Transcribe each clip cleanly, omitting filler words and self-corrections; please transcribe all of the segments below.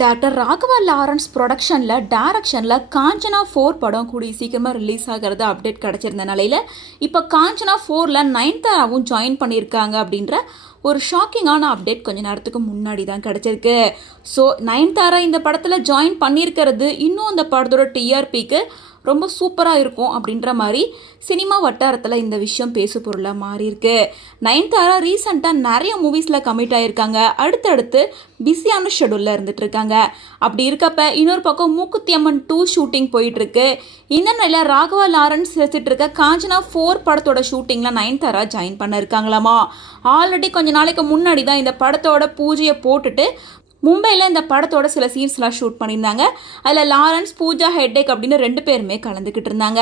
Doctor Raghava Lawrence ப்ரொடக்ஷனில் டைரக்ஷனில் காஞ்சனா 4 படம் கூடிய சீக்கிரமாக ரிலீஸ் ஆகிறதா அப்டேட் கிடச்சிருந்த நிலையில் இப்போ காஞ்சனா 4ல் நயன்தாராவும் ஜாயின் பண்ணியிருக்காங்க அப்படின்ற ஒரு ஷாக்கிங்கான அப்டேட் கொஞ்சம் நேரத்துக்கு முன்னாடி தான் கிடச்சிருக்கு. ஸோ நயன்தாரா இந்த படத்தில் ஜாயின் பண்ணியிருக்கிறது இன்னும் அந்த படத்தோட டிஆர்பிக்கு ரொம்ப சூப்பராக இருக்கும் அப்படின்ற மாதிரி சினிமா வட்டாரத்தில் இந்த விஷயம் பேசு பொருளாக மாறியிருக்கு. நயன்தாரா ரீசெண்டாக நிறைய மூவிஸில் கமிட் ஆகியிருக்காங்க. அடுத்தடுத்து பிஸியான ஷெடியூலில் இருந்துட்டு இருக்காங்க. அப்படி இருக்கப்ப இன்னொரு பக்கம் மூக்குத்தி அம்மன் 2 ஷூட்டிங் போயிட்டுருக்கு. இந்த நிலையில் ராகவா லாரன்ஸ் எடுத்துகிட்டு இருக்க காஞ்சனா 4 படத்தோட ஷூட்டிங்கில் நயன்தாரா ஜாயின் பண்ண இருக்காங்களாமா. ஆல்ரெடி கொஞ்ச நாளைக்கு முன்னாடி தான் இந்த படத்தோட பூஜையை போட்டுட்டு மும்பையில் இந்த படத்தோட சில சீன்ஸ்லாம் ஷூட் பண்ணியிருந்தாங்க. அதில் லாரன்ஸ், பூஜா ஹெட்டேக் அப்படின்னு 2 பேருமே கலந்துக்கிட்டு இருந்தாங்க.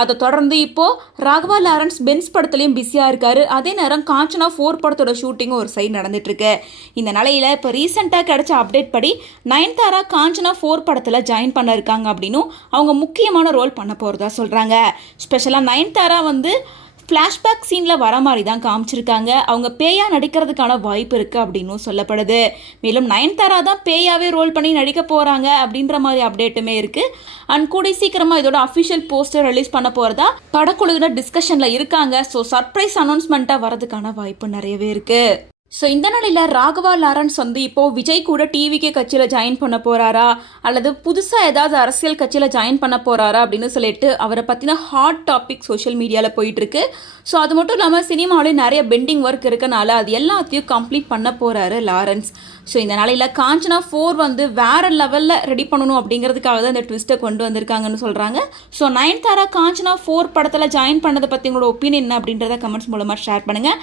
அதை தொடர்ந்து இப்போது ராகவா லாரன்ஸ் பென்ஸ் படத்துலையும் பிஸியாக இருக்கார். அதே நேரம் காஞ்சனா 4 படத்தோட ஷூட்டிங்கும் ஒரு சைடு நடந்துட்டுருக்கு. இந்த நிலையில் இப்போ ரீசெண்டாக கிடைச்ச அப்டேட் படி நயன்தாரா காஞ்சனா 4 படத்தில் ஜாயின் பண்ண இருக்காங்க அப்படின்னும் அவங்க முக்கியமான ரோல் பண்ண போகிறதா சொல்கிறாங்க. ஸ்பெஷலாக நயன்தாரா ஃப்ளாஷ்பேக் சீனில் வர மாதிரி தான் காமிச்சிருக்காங்க. அவங்க பேயாக நடிக்கிறதுக்கான வாய்ப்பு இருக்குது அப்படின்னும் சொல்லப்படுது. மேலும் நயன்தாரா தான் பேயாவே ரோல் பண்ணி நடிக்க போகிறாங்க அப்படின்ற மாதிரி அப்டேட்டுமே இருக்குது. அண்ட் கூடி சீக்கிரமாக இதோட அஃபிஷியல் போஸ்டர் ரிலீஸ் பண்ண போகிறதா படக்குழுவினர் டிஸ்கஷனில் இருக்காங்க. ஸோ சர்ப்ரைஸ் அனௌன்ஸ்மெண்ட்டாக வரதுக்கான வாய்ப்பு நிறையவே இருக்குது. ஸோ இந்த நிலையில் ராகவா லாரன்ஸ் இப்போது விஜய் கூட டிவிகே கட்சியில் ஜாயின் பண்ண போகிறாரா அல்லது புதுசாக ஏதாவது அரசியல் கட்சியில் ஜாயின் பண்ண போகிறாரா அப்படின்னு சொல்லிட்டு அவரை பற்றின ஹாட் டாபிக் சோஷியல் மீடியாவில் போயிட்டுருக்கு. ஸோ அது மட்டும் இல்லாமல் சினிமாவிலே நிறைய பெண்டிங் ஒர்க் இருக்கனால அது எல்லாத்தையும் கம்ப்ளீட் பண்ண போகிறாரு லாரன்ஸ். ஸோ இந்த நிலையில் காஞ்சனா 4 வேறு லெவலில் ரெடி பண்ணணும் அப்படிங்கிறதுக்காக தான் இந்த ட்விஸ்ட்டை கொண்டு வந்திருக்காங்கன்னு சொல்கிறாங்க. ஸோ நயன்தாரா காஞ்சனா 4 படத்தில் ஜாயின் பண்ணதை பற்றி உங்களோட ஒப்பீனியன் என்ன அப்படின்றத கமெண்ட்ஸ் மூலமாக ஷேர் பண்ணுங்கள்.